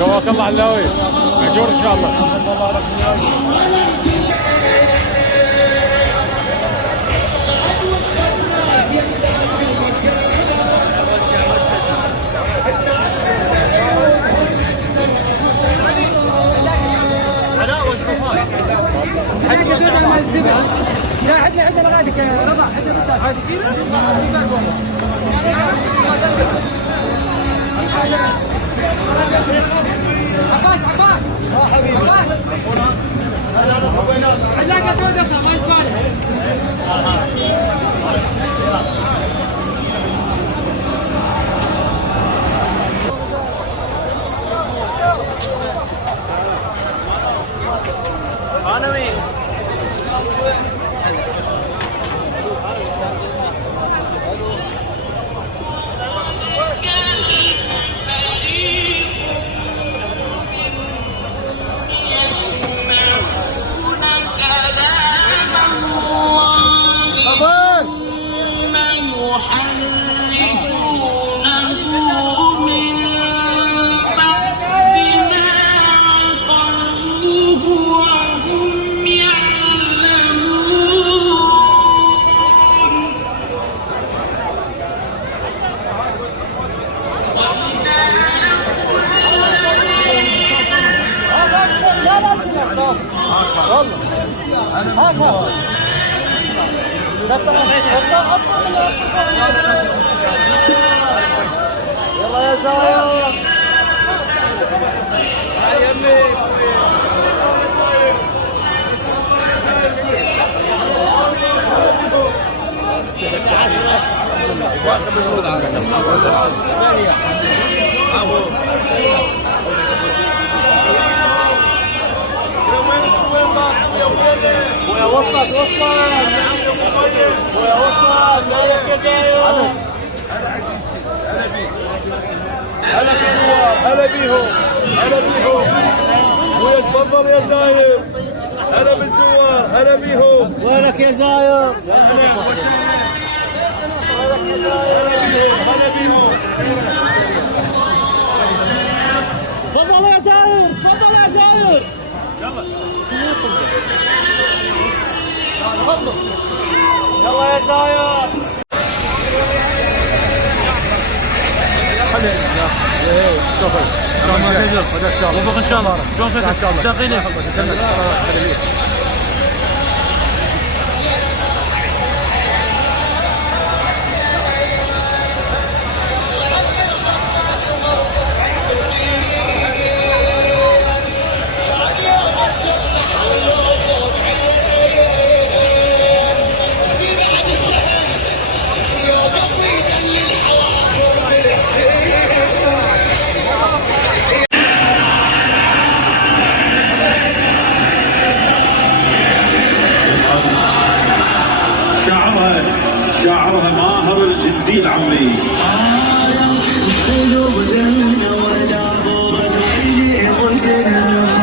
جواك الله علاوي مأجور ان شاء الله. لا عندنا غاديك رضا هذه كذا عباس عباس علاقة سودة ما يسمعني. أنا مين؟ والله انا يلا يا زايد يا يمي ويا وصلت ويا وصلت مالك يا زايد. هلا عزيزتي هلا بيك هلا كنوار هلا بيهم هلا بيهم ويا تفضل يا زايد هلا بالزوار هلا بيهم. وينك يا زايد؟ هلا بيهم هلا بيهم. تفضل يا زايد تفضل يا زايد. يلا يلا يا زايد. وفق ان شاء الله. شلون صوتك؟ ان شاء الله. ساقيني. شعرها ماهر الجندي العمي. قلوب دمنا ولا ضرت عيني ضدنا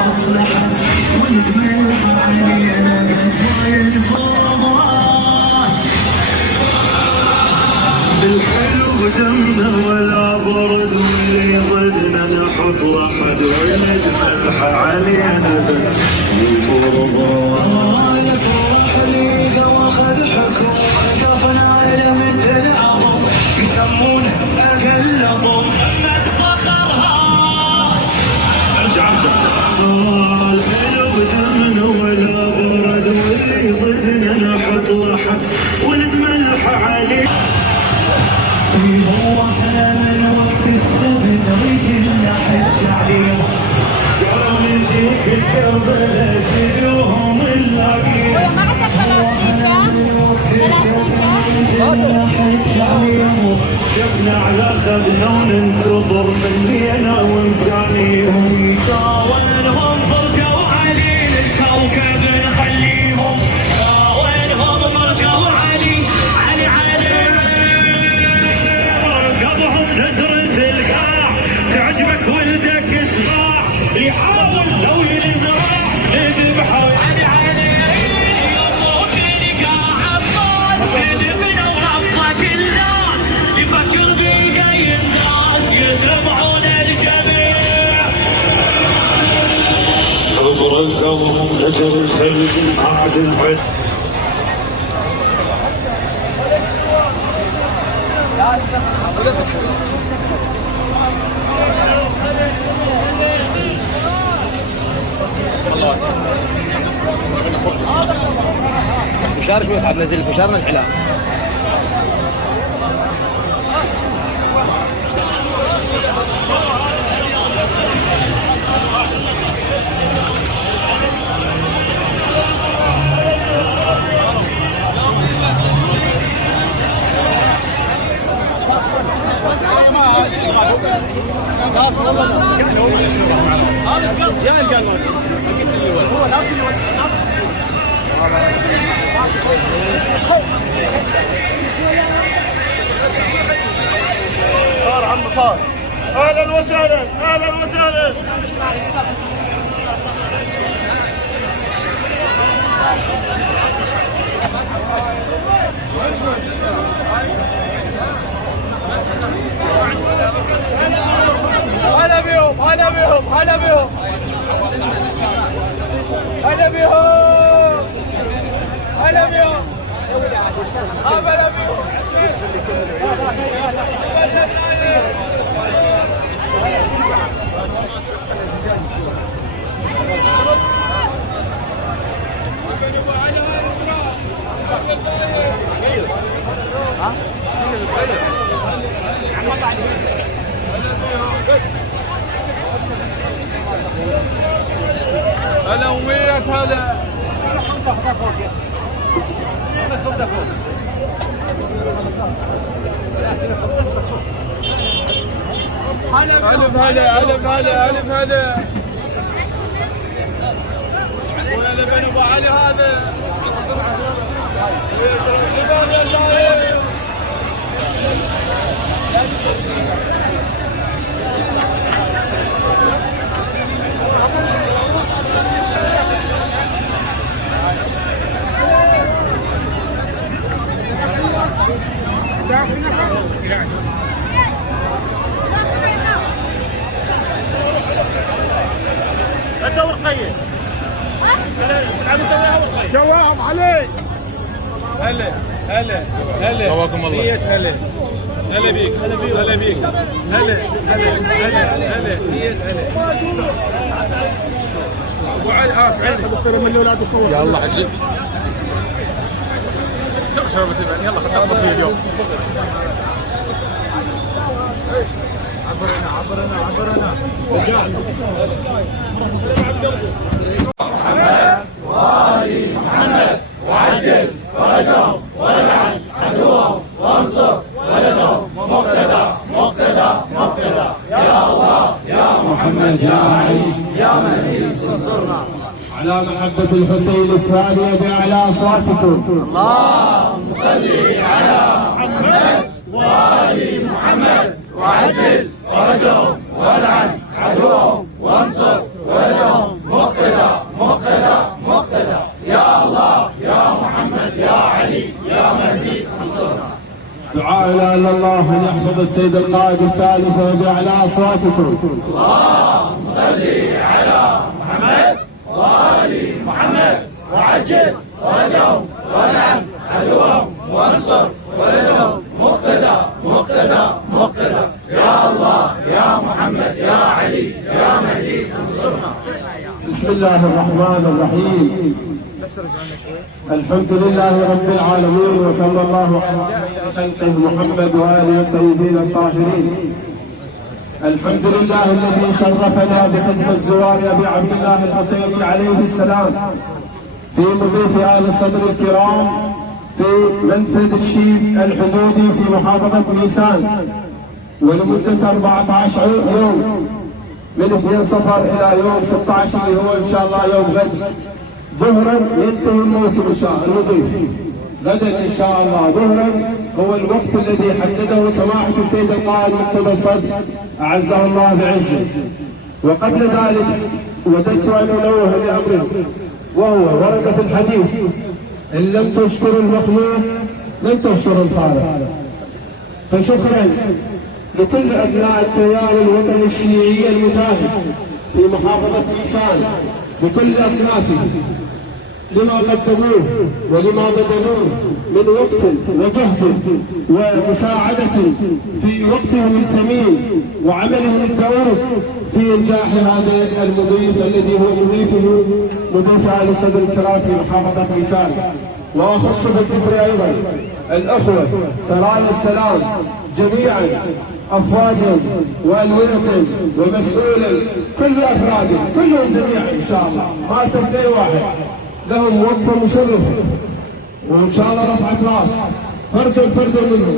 واحد ولد ملح علينا بنت يفرض راية فرح لي واخذ حكم قفنا على مثل عظم يسمونه اقل ضم متفخرها ارجع الحلو بدمنا ولا برد واللي ضدنا نحط وحد ولد ملح عليه هو احنا من وقت السبت نريد نحج عليهم قالوا نجيك الكربلاء تجوهم نلاقيهم ما عندك نحج عليهم شفنا على خدنا وننتظر من لينا وامكانيهم وينهم فرجوا علي للكوكب نخليهم وينهم فرجوا علي ندرس القاع تعجبك ولدك اسمع يحاول لو ينذرع نذبحه علي يصوت نكاح عباس تدفن وربك الناس يفكر بقي الناس يسمعون الجميع بركبهم ندرس القاع نحج فشار شوي صعب نزل الفشار ننحلها. يا القنوت هو لا صار عم صار. اهلا وسهلا اهلا وسهلا. هلا بيهم هلا بيهم هلا بيهم هلا بيهم هلا بيهم هلا بيهم. هلا وياك هذا ألف هلا ألف هلا ألف هلا وهذا بن أبو علي هذا الدور خير جواب عليك. هلا هلا هلا جواكم الله. هلا هلا بيك هلا بيك هلا هلا هلا هلا ابو علي بصير من الاولاد وصور يلا حجي شربت يلا خطط فيه اليوم. عبرنا رجعنا محمد وآل محمد وعجل فرجهم ولعن عدوهم وانصر ولدهم مقتدى يا الله يا محمد يا علي يا مهدي انصرنا على محبة الحسين الثانية بأعلى أصواتكم. اللهم صل على محمد وآل محمد وعجل فرجهم ولعن عدوهم وانصر ولدهم مقتدى يا الله يا محمد يا علي يا مهدي انصرنا. دعاء إلى الله أن يحفظ السيد القائد الثالث بأعلى أصواتكم. اللهم صلي على محمد وآل محمد وعجل فرجهم ونعم عدوهم وانصر ولدهم مقتدى يا الله يا محمد يا علي يا مهدي انصرنا. بسم الله الرحمن الرحيم. الحمد لله رب العالمين، وصلى الله على خلقه محمد وآله الطيبين الطاهرين. الحمد لله الذي شرفنا بخدمة الزوار أبي عبد الله الحسين عليه السلام في مضيف آل الصدر الكرام في منفذ الشيب الحدودي في محافظة ميسان، ولمدة 14 يوم من 2 صفر إلى يوم 16 اللي هو إن شاء الله يوم غد ظهرا ينتهي الموكب إن شاء الله. المضيف غدا إن شاء الله ظهرا هو الوقت الذي حدده سماحة السيد القائد مقتدى الصدر أعزه الله بعزه. وقبل ذلك وددت أن أنوه بأمر، وهو ورد في الحديث: إن لم تشكروا المخلوق لن تشكروا الخالق. فشكرا لكل أبناء التيار الوطني الشيعي المجاهد في محافظة ميسان بكل أصنافه لما قدموه ولما بذلوه من وقت وجهد ومساعدة في وقتهم الثمين وعملهم الدؤوب في إنجاح هذا المضيف الذي هو مضيف آل الصدر الكرام في محافظة ميسان. وأخص بالذكر أيضا الأخوة سرايا السلام جميعا، أفواجا وألوية ومسؤولا، كل أفرادهم كلهم جميعا إن شاء الله ما استثني واحد، لهم وقفة مشرفة وإن شاء الله رفعت راس فرد منهم،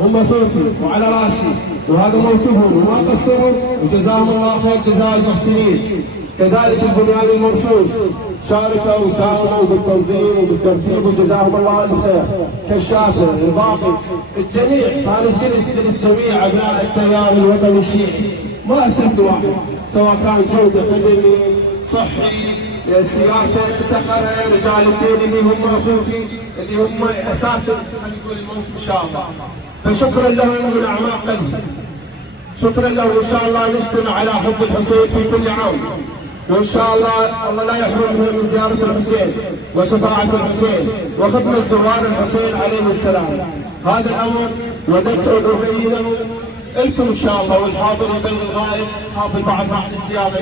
هم صوتي وعلى راسي وهذا موقفهم وما قصروا، وجزاهم الله خير جزاء المحسنين. كذلك البنيان المرصوص شاركوا وساهموا بالتنظيم وبالترتيب وجزاهم الله الخير، كالشافع الباقي الجميع، فارس للجميع ابناء التيار الوطني الشيعي ما استثنى واحد، سواء كان جوده خدمي صحي سيارته سخره، رجال الدين اللي هم اخوتي اللي هم اساسا خلينا نقول الموت ان شاء الله. فشكرا لهم من اعماق قلبي، شكرا له. وان شاء الله نجتمع على حب الحسين في كل عام، وان شاء الله لا يحرمنا من زياره الحسين وشفاعه الحسين وخدمه زوار الحسين عليه السلام. هذا الامر وددت ان ابينه لكم ان شاء الله، والحاضر يبلغ الغائب، خاف البعض بعد الزياره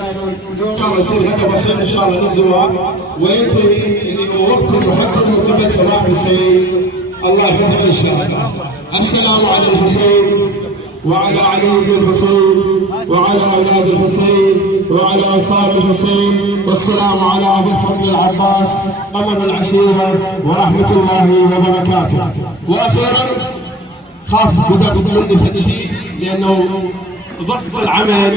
اليوم ان شاء الله يصير غدا بسيط ان شاء الله للزوار، وينتهي اللي هو وقت محدد من قبل سماحه السيد الله يحفظه ان شاء الله. السلام على الحسين وعلى علي بن الحسين وعلى اولاد الحسين وعلى انصار الحسين، والسلام على ابي الفضل العباس قمر العشيره ورحمه الله وبركاته. واخيرا خاف بدأ مني في شيء لانه ضغط العمل